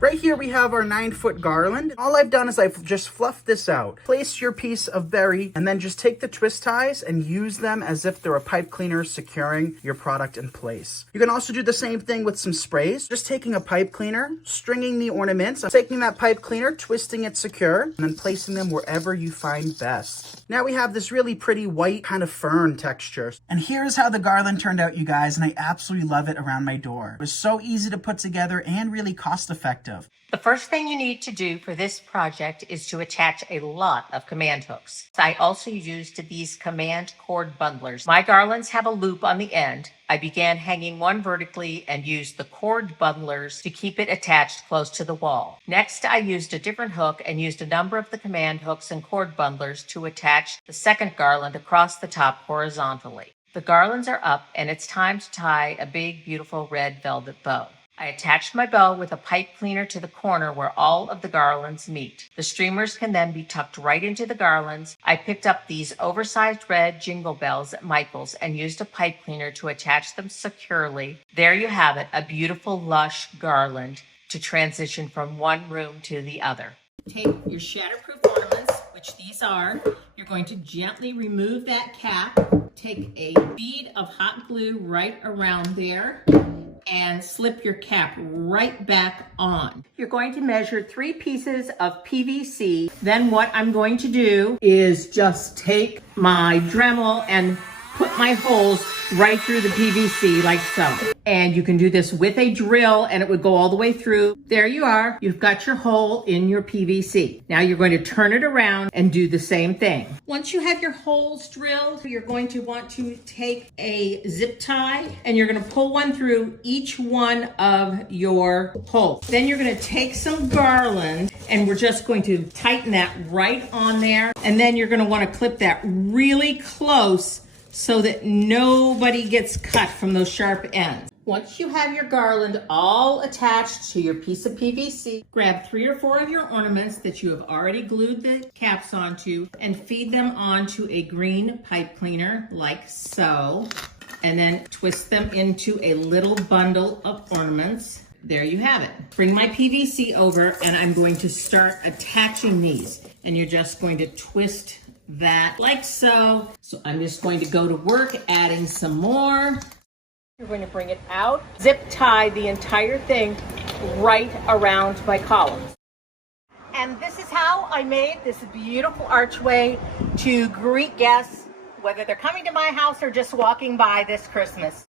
Right here we have our 9-foot garland. All I've done is I've just fluffed this out. Place your piece of berry and then just take the twist ties and use them as if they're a pipe cleaner securing your product in place. You can also do the same thing with some sprays. Just taking a pipe cleaner, stringing the ornaments, taking that pipe cleaner, twisting it secure, and then placing them wherever you find best. Now we have this really pretty white kind of fern texture. And here's how the garland turned out, you guys, and I absolutely love it around my door. It was so easy to put together and really cost effective. The first thing you need to do for this project is to attach a lot of command hooks. I also used these command cord bundlers. My garlands have a loop on the end. I began hanging one vertically and used the cord bundlers to keep it attached close to the wall. Next, I used a different hook and used a number of the command hooks and cord bundlers to attach the second garland across the top horizontally. The garlands are up and it's time to tie a big, beautiful red velvet bow. I attached my bow with a pipe cleaner to the corner where all of the garlands meet. The streamers can then be tucked right into the garlands. I picked up these oversized red jingle bells at Michael's and used a pipe cleaner to attach them securely. There you have it, a beautiful, lush garland to transition from one room to the other. Take your shatterproof ornaments, which these are. You're going to gently remove that cap. Take a bead of hot glue right around there and slip your cap right back on. You're going to measure 3 pieces of PVC. Then what I'm going to do is just take my Dremel and put my holes right through the PVC like so. And you can do this with a drill and it would go all the way through. There you are. You've got your hole in your PVC. Now you're going to turn it around and do the same thing. Once you have your holes drilled, you're going to want to take a zip tie and you're going to pull one through each one of your holes. Then you're going to take some garland and we're just going to tighten that right on there. And then you're going to want to clip that really close so that nobody gets cut from those sharp ends. Once you have your garland all attached to your piece of PVC, grab 3 or 4 of your ornaments that you have already glued the caps onto and feed them onto a green pipe cleaner like so, and then twist them into a little bundle of ornaments. There you have it. Bring my PVC over and I'm going to start attaching these, and you're just going to twist that like so. So I'm just going to go to work adding some more. You're going to bring it out, zip tie the entire thing right around my columns. And this is how I made this beautiful archway to greet guests, whether they're coming to my house or just walking by this Christmas.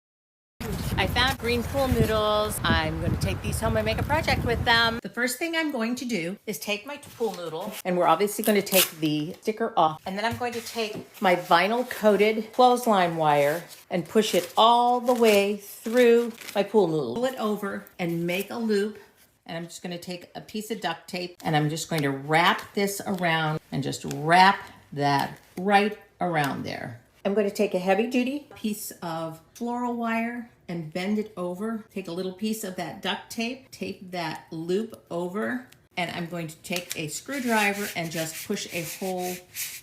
I found green pool noodles. I'm going to take these home and make a project with them. The first thing I'm going to do is take my pool noodle, and we're obviously going to take the sticker off. And then I'm going to take my vinyl coated clothesline wire and push it all the way through my pool noodle. Pull it over and make a loop. And I'm just going to take a piece of duct tape and I'm just going to wrap this around and just wrap that right around there. I'm going to take a heavy duty piece of floral wire and bend it over. Take a little piece of that duct tape, tape that loop over, and I'm going to take a screwdriver and just push a hole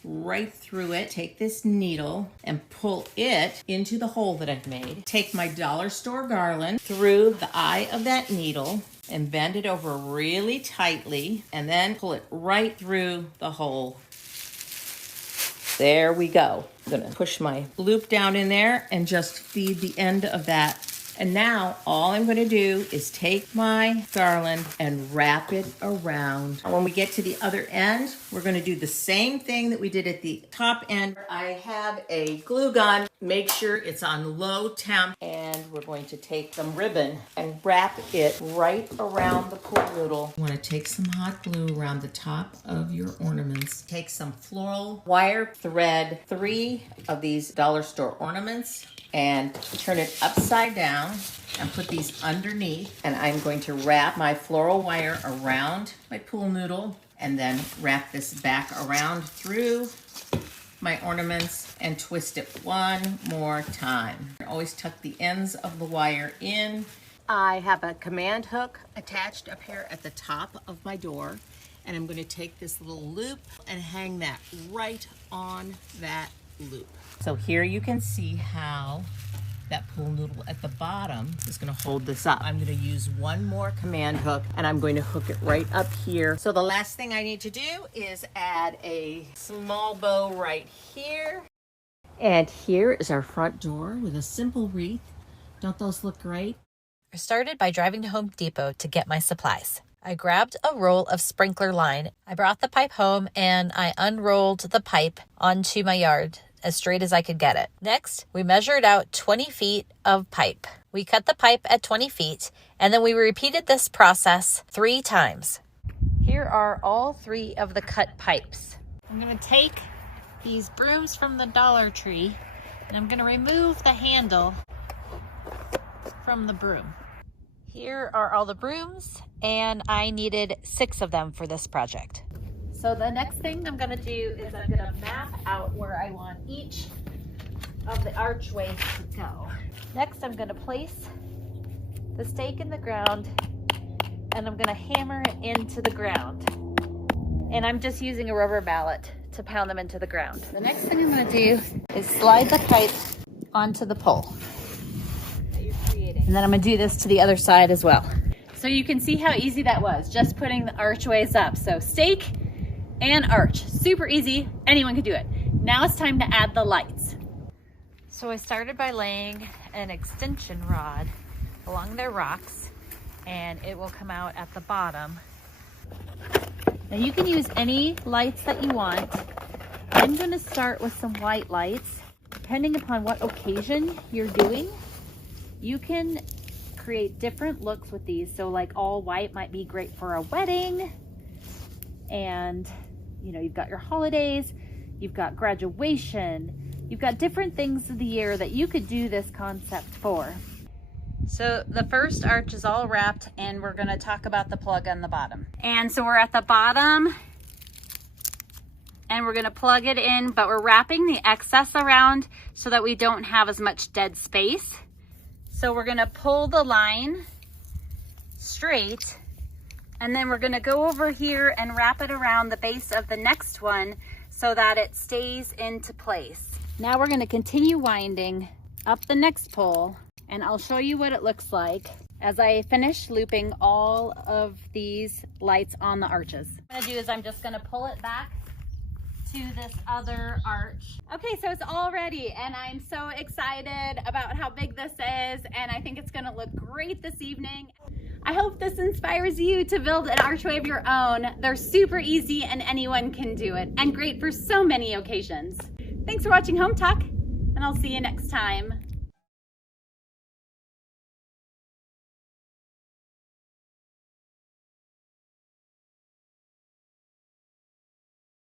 right through it. Take this needle and pull it into the hole that I've made. Take my dollar store garland through the eye of that needle and bend it over really tightly, and then pull it right through the hole. There we go. I'm gonna push my loop down in there and just feed the end of that. And now all I'm gonna do is take my garland and wrap it around. When we get to the other end, we're gonna do the same thing that we did at the top end. I have a glue gun. Make sure it's on low temp, and we're going to take some ribbon and wrap it right around the pool noodle. You wanna take some hot glue around the top of your ornaments. Take some floral wire, thread 3 of these dollar store ornaments, and turn it upside down and put these underneath. And I'm going to wrap my floral wire around my pool noodle and then wrap this back around through my ornaments and twist it one more time. Always tuck the ends of the wire in. I have a command hook attached up here at the top of my door, and I'm going to take this little loop and hang that right on that loop. So here you can see how that pool noodle at the bottom is gonna hold this up. I'm gonna use one more command hook and I'm going to hook it right up here. So the last thing I need to do is add a small bow right here. And here is our front door with a simple wreath. Don't those look great? I started by driving to Home Depot to get my supplies. I grabbed a roll of sprinkler line. I brought the pipe home and I unrolled the pipe onto my yard as straight as I could get it. Next, we measured out 20 feet of pipe. We cut the pipe at 20 feet and then we repeated this process 3 times. Here are all 3 of the cut pipes. I'm gonna take these brooms from the Dollar Tree and I'm gonna remove the handle from the broom. Here are all the brooms and I needed 6 of them for this project. So the next thing I'm gonna do is I'm gonna map out where I want each of the archways to go. Next, I'm gonna place the stake in the ground and I'm gonna hammer it into the ground. And I'm just using a rubber mallet to pound them into the ground. The next thing I'm gonna do is slide the pipe onto the pole. And then I'm gonna do this to the other side as well. So you can see how easy that was, just putting the archways up. So stake and arch, super easy, anyone could do it. Now it's time to add the lights. So I started by laying an extension rod along their rocks and it will come out at the bottom. Now you can use any lights that you want. I'm gonna start with some white lights. Depending upon what occasion you're doing, you can create different looks with these. So like all white might be great for a wedding. And you know, you've got your holidays, you've got graduation, you've got different things of the year that you could do this concept for. So the first arch is all wrapped and we're gonna talk about the plug on the bottom. And so we're at the bottom and we're gonna plug it in, but we're wrapping the excess around so that we don't have as much dead space. So we're gonna pull the line straight and then we're gonna go over here and wrap it around the base of the next one so that it stays into place. Now we're gonna continue winding up the next pole and I'll show you what it looks like as I finish looping all of these lights on the arches. What I'm gonna do is I'm just gonna pull it back to this other arch. Okay, so it's all ready and I'm so excited about how big this is and I think it's gonna look great this evening. I hope this inspires you to build an archway of your own. They're super easy and anyone can do it and great for so many occasions. Thanks for watching Home Talk and I'll see you next time.